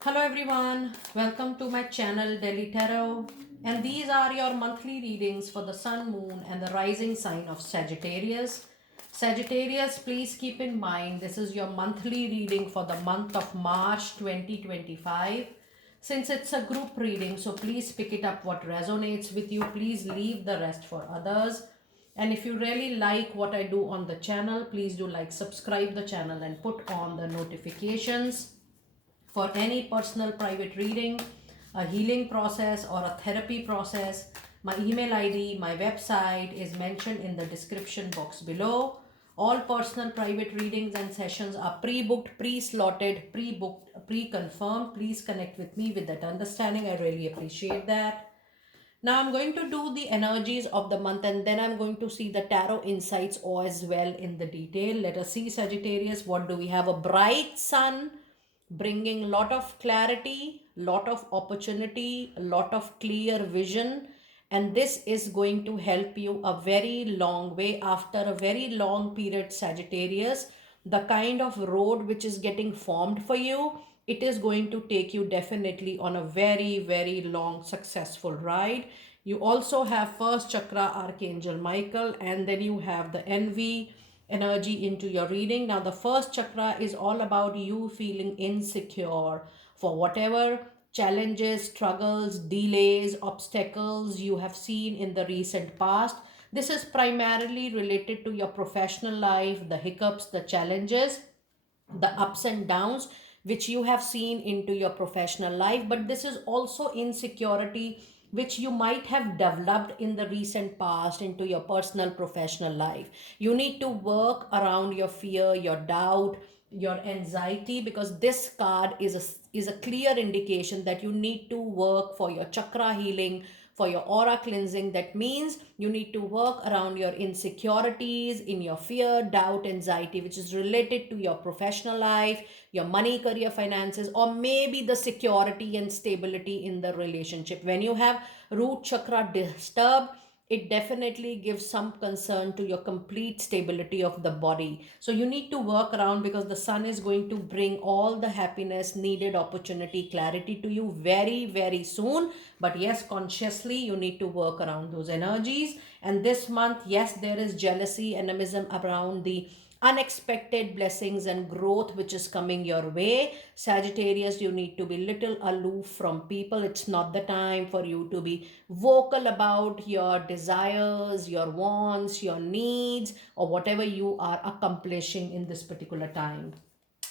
Hello everyone, welcome to my channel Delhi Tarot, and these are your monthly readings for the Sun, Moon, and the rising sign of Sagittarius. Sagittarius, please keep in mind this is your monthly reading for the month of March 2025. Since it's a group reading, so please pick it up what resonates with you. Please leave the rest for others. And if you really like what I do on the channel, please do like, subscribe the channel, and put on the notifications. For any personal private reading, a healing process, or a therapy process, my email ID, my website is mentioned in the description box below. All personal private readings and sessions are pre-booked, pre-slotted, pre-booked, pre-confirmed. Please connect with me with that understanding. I really appreciate that. Now I'm going to do the energies of the month, and then I'm going to see the tarot insights as well in the detail. Let us see, Sagittarius, what do we have? A bright sun bringing lot of clarity, lot of opportunity, a lot of clear vision, and this is going to help you a very long way after a very long period, Sagittarius. The kind of road which is getting formed for you, it is going to take you definitely on a very long successful ride. You also have first chakra Archangel Michael, and then you have the envy energy into your reading. Now the first chakra is all about you feeling insecure for whatever challenges, struggles, delays, obstacles you have seen in the recent past. This is primarily related to your professional life, the hiccups, the challenges, the ups and downs which you have seen into your professional life. But this is also insecurity which you might have developed in the recent past into your personal professional life. You need to work around your fear, your doubt, your anxiety, because this card is a clear indication that you need to work for your chakra healing, for your aura cleansing. That means you need to work around your insecurities, in your fear, doubt, anxiety, which is related to your professional life, your money, career, finances, or maybe the security and stability in the relationship. When you have root chakra disturbed, it definitely gives some concern to your complete stability of the body. So you need to work around, because the sun is going to bring all the happiness, needed opportunity, clarity to you very soon. But yes, consciously you need to work around those energies. And this month, yes, there is jealousy, animism around the unexpected blessings and growth which is coming your way. Sagittarius, you need to be little aloof from people. It's not the time for you to be vocal about your desires, your wants, your needs, or whatever you are accomplishing in this particular time.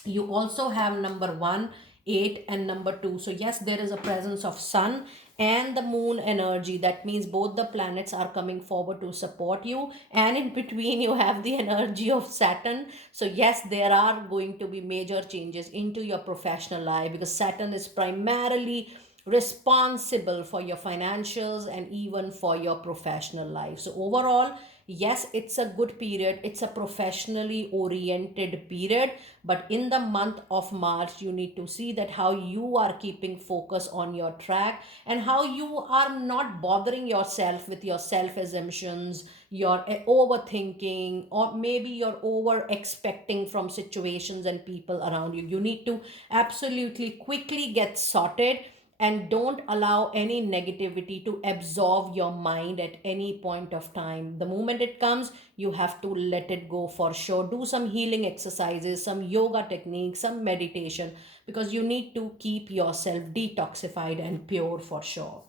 You also have number 1, 8, and number 2. So yes, there is a presence of sun and the moon energy. That means both the planets are coming forward to support you, and in between you have the energy of Saturn. So yes, there are going to be major changes into your professional life, because Saturn is primarily responsible for your financials and even for your professional life. So overall, yes, it's a good period, it's a professionally oriented period. But in the month of March, you need to see that how you are keeping focus on your track, and how you are not bothering yourself with your self assumptions, your overthinking, or maybe you're over expecting from situations and people around you. You need to absolutely quickly get sorted, and don't allow any negativity to absorb your mind at any point of time. The moment it comes, you have to let it go for sure. Do some healing exercises, some yoga techniques, some meditation, because you need to keep yourself detoxified and pure for sure.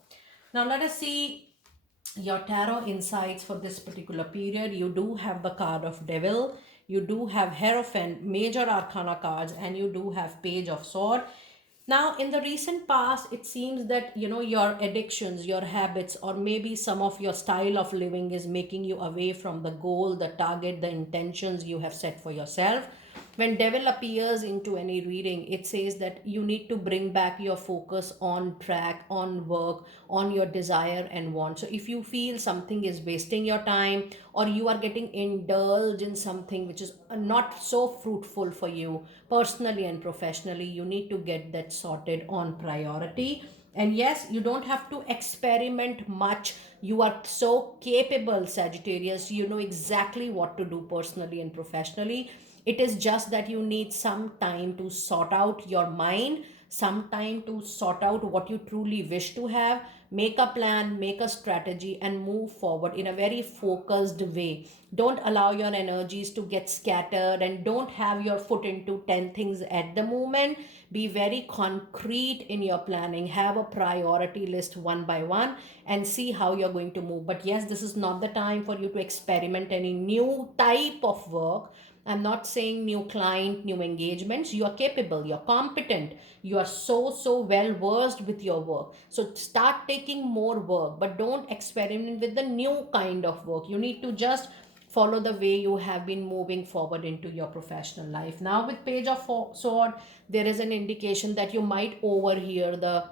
Now let us see your tarot insights for this particular period. You do have the card of devil, you do have hierophant, major arcana cards, and you do have page of sword. Now in the recent past, it seems that your addictions, your habits, or maybe some of your style of living is making you away from the goal, the target, the intentions you have set for yourself. When devil appears into any reading, it says that you need to bring back your focus on track, on work, on your desire and want. So if you feel something is wasting your time, or you are getting indulged in something which is not so fruitful for you personally and professionally, you need to get that sorted on priority. And yes, you don't have to experiment much. You are so capable, Sagittarius. You know exactly what to do personally and professionally. It is just that you need some time to sort out your mind, some time to sort out what you truly wish to have, make a plan, make a strategy, and move forward in a very focused way. Don't allow your energies to get scattered, and don't have your foot into 10 things at the moment. Be very concrete in your planning, have a priority list one by one, and see how you're going to move. But yes, this is not the time for you to experiment any new type of work. I'm not saying new client, new engagements. You are capable, you're competent, you are so well versed with your work. So start taking more work, but don't experiment with the new kind of work. You need to just follow the way you have been moving forward into your professional life. Now, with Page of Sword, there is an indication that you might overhear the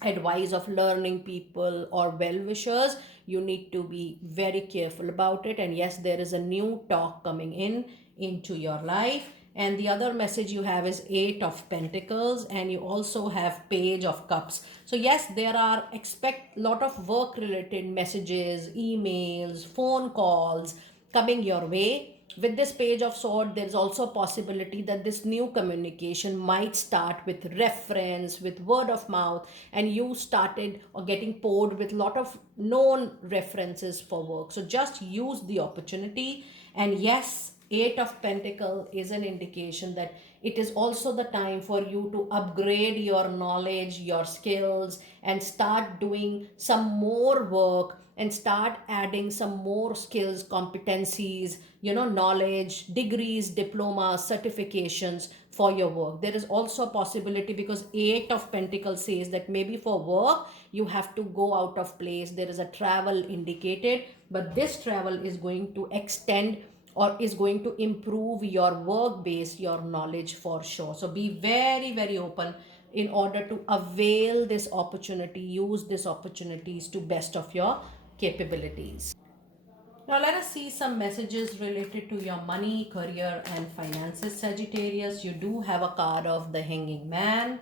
advice of learning people or well wishers. You need to be very careful about it. And yes, there is a new talk coming in into your life. And the other message you have is Eight of Pentacles, and you also have Page of Cups. So yes, there are expect lot of work related messages, emails, phone calls coming your way. With this Page of Sword, there is also a possibility that this new communication might start with reference, with word of mouth, and you started or getting poured with a lot of known references for work. So just use the opportunity. And yes, Eight of Pentacle is an indication that it is also the time for you to upgrade your knowledge, your skills, and start doing some more work, and start adding some more skills, competencies, knowledge, degrees, diplomas, certifications for your work. There is also a possibility, because Eight of Pentacles says that maybe for work you have to go out of place. There is a travel indicated, but this travel is going to extend or is going to improve your work base, your knowledge for sure. So be very open in order to avail this opportunity, use these opportunities to best of your capabilities. Now let us see some messages related to your money, career, and finances, Sagittarius. You do have a card of the Hanging Man.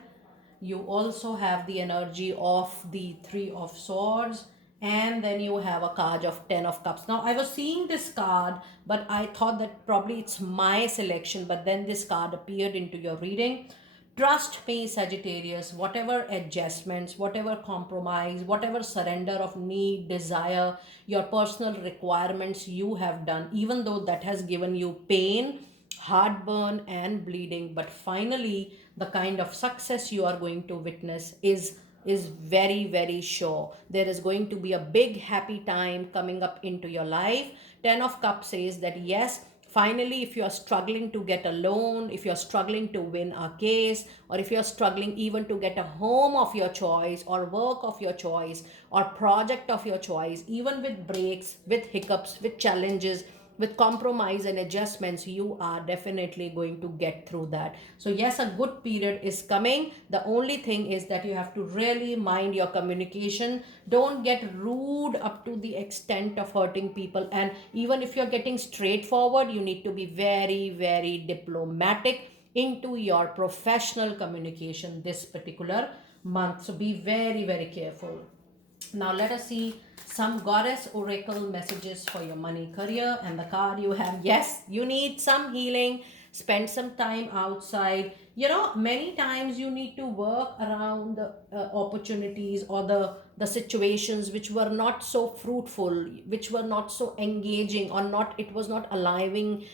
You also have the energy of the Three of Swords, and then you have a card of Ten of Cups. Now I was seeing this card, but I thought that probably it's my selection, but then this card appeared into your reading. Trust me, Sagittarius, whatever adjustments, whatever compromise, whatever surrender of need, desire, your personal requirements you have done, even though that has given you pain, heartburn, and bleeding, but finally, the kind of success you are going to witness is very sure. There is going to be a big happy time coming up into your life. Ten of Cups says that yes, finally, if you are struggling to get a loan, if you're struggling to win a case, or if you're struggling even to get a home of your choice, or work of your choice, or project of your choice, even with breaks, with hiccups, with challenges, with compromise and adjustments, you are definitely going to get through that. So yes, a good period is coming. The only thing is that you have to really mind your communication. Don't get rude up to the extent of hurting people. And even if you're getting straightforward, you need to be very diplomatic into your professional communication this particular month. So be very careful. Now let us see some goddess oracle messages for your money, career, and the card you have. Yes, you need some healing. Spend some time outside. Many times you need to work around the opportunities or the situations which were not so fruitful, which were not so engaging, or not, it was not aligning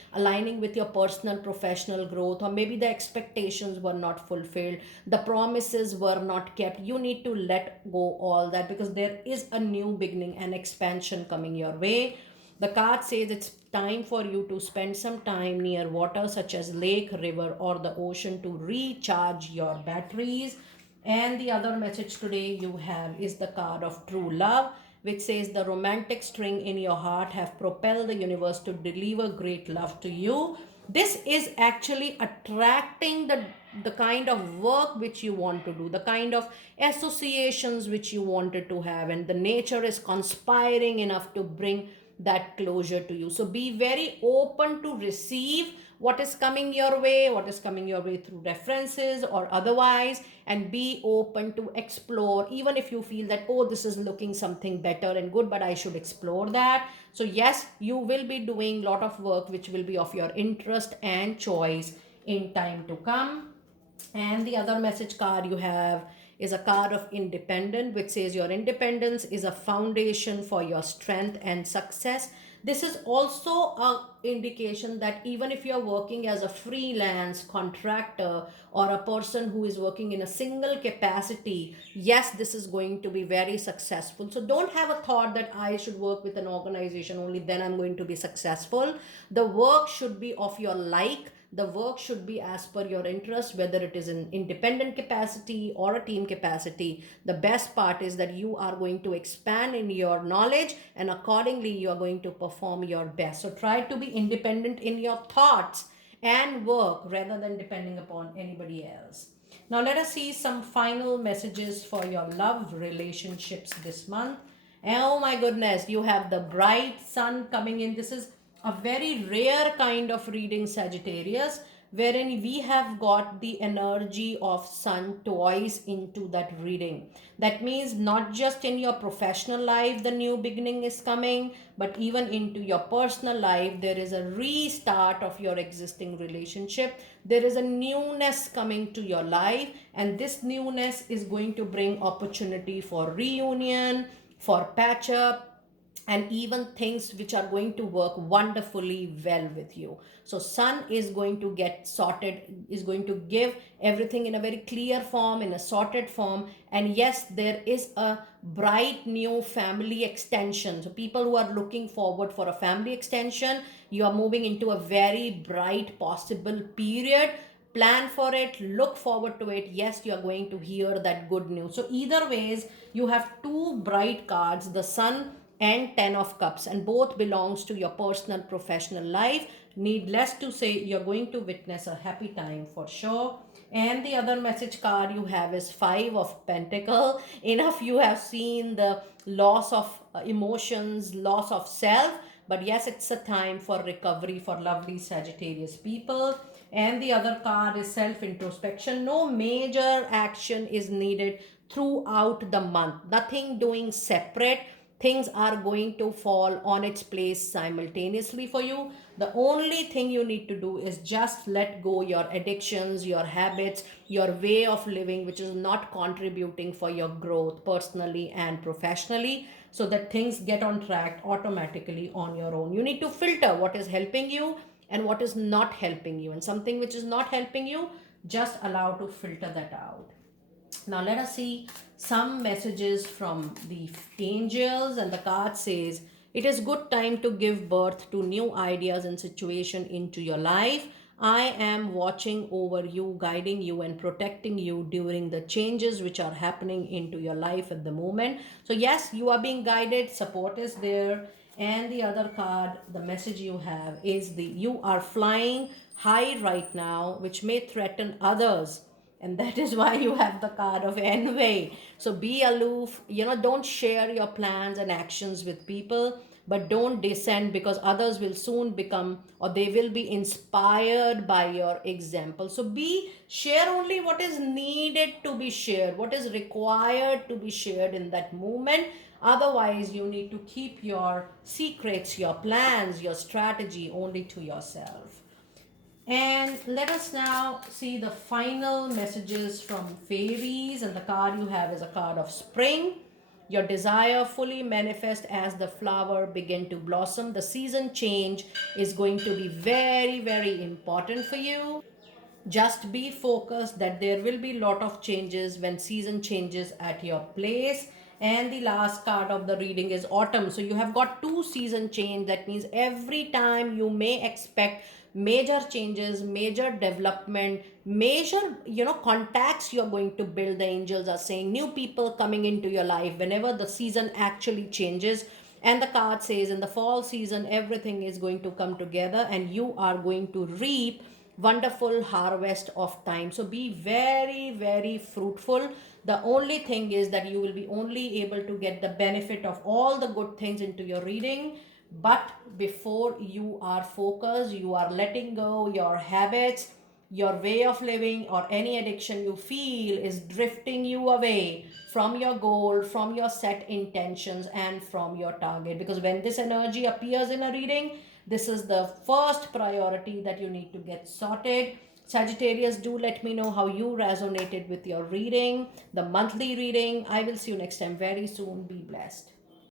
with your personal professional growth, or maybe the expectations were not fulfilled, the promises were not kept. You need to let go all that, because there is a new beginning and expansion coming your way. The card says it's time for you to spend some time near water, such as lake, river, or the ocean, to recharge your batteries. And the other message today you have is the card of true love, which says the romantic string in your heart have propelled the universe to deliver great love to you. This is actually attracting the kind of work which you want to do, the kind of associations which you wanted to have, and the nature is conspiring enough to bring that closure to you. So be very open to receive what is coming your way, what is coming your way through references or otherwise, and be open to explore, even if you feel that, oh, this is looking something better and good, but I should explore that. So yes, you will be doing a lot of work which will be of your interest and choice in time to come. And the other message card you have is a card of independent, which says your independence is a foundation for your strength and success. This is also a indication that even if you're working as a freelance contractor or a person who is working in a single capacity, yes, this is going to be very successful. So don't have a thought that I should work with an organization only, then I'm going to be successful. The work should be of your like. The work should be as per your interest, whether it is in independent capacity or a team capacity. The best part is that you are going to expand in your knowledge, and accordingly you are going to perform your best. So try to be independent in your thoughts and work rather than depending upon anybody else. Now let us see some final messages for your love relationships this month. Oh my goodness, you have the bright sun coming in. This is a very rare kind of reading, Sagittarius, wherein we have got the energy of sun twice into that reading. That means not just in your professional life the new beginning is coming, but even into your personal life there is a restart of your existing relationship. There is a newness coming to your life, and this newness is going to bring opportunity for reunion, for patch up, and even things which are going to work wonderfully well with you. So sun is going to get sorted, is going to give everything in a very clear form, in a sorted form. And yes, there is a bright new family extension. So people who are looking forward for a family extension, you are moving into a very bright possible period. Plan for it, look forward to it. Yes, you are going to hear that good news. So either ways, you have two bright cards, the sun and 10 of cups, and both belongs to your personal professional life. Needless to say, you're going to witness a happy time for sure. And the other message card you have is 5 of pentacle. Enough you have seen the loss of emotions, loss of self, but yes, it's a time for recovery for lovely Sagittarius people. And the other card is self introspection. No major action is needed throughout the month, nothing doing separate. Things are going to fall on its place simultaneously for you. The only thing you need to do is just let go your addictions, your habits, your way of living which is not contributing for your growth personally and professionally, so that things get on track automatically on your own. You need to filter what is helping you and what is not helping you, and something which is not helping you, just allow to filter that out. Now let us see some messages from the angels, and the card says it is good time to give birth to new ideas and situation into your life. I am watching over you, guiding you and protecting you during the changes which are happening into your life at the moment. So yes, you are being guided, support is there. And the other card, the message you have is the you are flying high right now, which may threaten others, and that is why you have the card of envy. So be aloof, don't share your plans and actions with people, but don't descend, because others will soon become, or they will be inspired by your example. So share only what is needed to be shared, what is required to be shared in that moment. Otherwise you need to keep your secrets, your plans, your strategy only to yourself. And let us now see the final messages from fairies. And the card you have is a card of spring. Your desire fully manifest as the flower begin to blossom. The season change is going to be very, very important for you. Just be focused that there will be lot of changes when season changes at your place. And the last card of the reading is autumn. So you have got two season change. That means every time you may expect major changes, major development, major contacts you're going to build. The angels are saying new people coming into your life whenever the season actually changes. And the card says in the fall season everything is going to come together and you are going to reap wonderful harvest of time. So be very, very fruitful. The only thing is that you will be only able to get the benefit of all the good things into your reading, but before you are focused, you are letting go your habits, your way of living, or any addiction you feel is drifting you away from your goal, from your set intentions, and from your target. Because when this energy appears in a reading, this is the first priority that you need to get sorted. Sagittarius, do let me know how you resonated with your reading, the monthly reading. I will see you next time very soon. Be blessed.